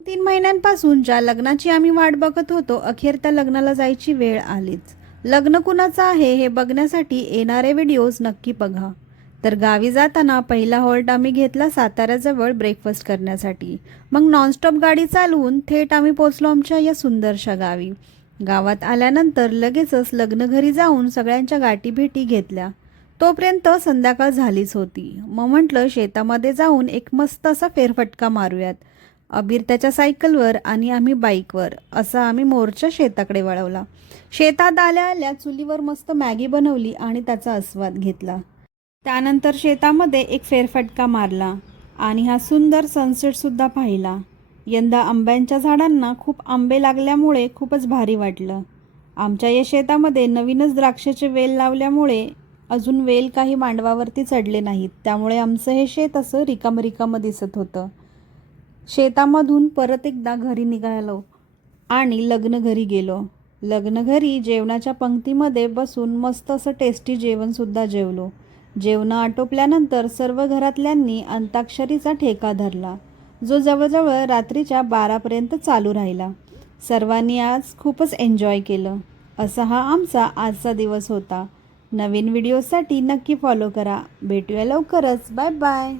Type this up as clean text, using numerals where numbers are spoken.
3 महिन्यांपासून ज्या लग्नाची आम्ही वाट बघत होतो, अखेर त्या लग्नाला जायची वेळ आलीच. लग्न कुणाचं आहे हे बघण्यासाठी येणारे व्हिडिओज नक्की बघा. तर गावी जाताना पहिला हॉल्ट आम्ही घेतला साताऱ्याजवळ ब्रेकफास्ट करण्यासाठी. मग नॉनस्टॉप गाडी चालवून थेट आम्ही पोचलो आमच्या या सुंदरशा गावी. गावात आल्यानंतर लगेचच लग्न घरी जाऊन सगळ्यांच्या गाठीभेटी घेतल्या. तोपर्यंत संध्याकाळ झालीच होती. मग म्हटलं शेतामध्ये जाऊन एक मस्त असा फेरफटका मारूयात. अबीर त्याच्या सायकलवर आणि आम्ही बाईकवर असा आम्ही मोर्चा शेताकडे वळवला. शेतात आल्या आल्या चुलीवर मस्त मॅगी बनवली आणि त्याचा आस्वाद घेतला. त्यानंतर शेतामध्ये एक फेरफटका मारला आणि हा सुंदर सनसेटसुद्धा पाहिला. यंदा आंब्यांच्या झाडांना खूप आंबे लागल्यामुळे खूपच भारी वाटलं. आमच्या या शेतामध्ये नवीनच द्राक्षाचे वेल लावल्यामुळे अजून वेल काही मांडवावरती चढले नाहीत, त्यामुळे आमचं हे शेत असं रिकामं रिकामं दिसत होतं. शेतामधून परत एकदा घरी निघालो आणि लग्न घरी गेलो. लग्न घरी जेवणाच्या पंक्तीमध्ये बसून मस्त असं टेस्टी जेवणसुद्धा जेवलो. जेवणं आटोपल्यानंतर सर्व घरातल्यांनी अंताक्षरीचा ठेका धरला, जो जवळजवळ रात्रीच्या 12पर्यंत चालू राहिला. सर्वांनी आज खूपच एन्जॉय केलं. असा हा आमचा आजचा दिवस होता. नवीन व्हिडिओसाठी नक्की फॉलो करा. भेटूया लवकरच. Bye bye.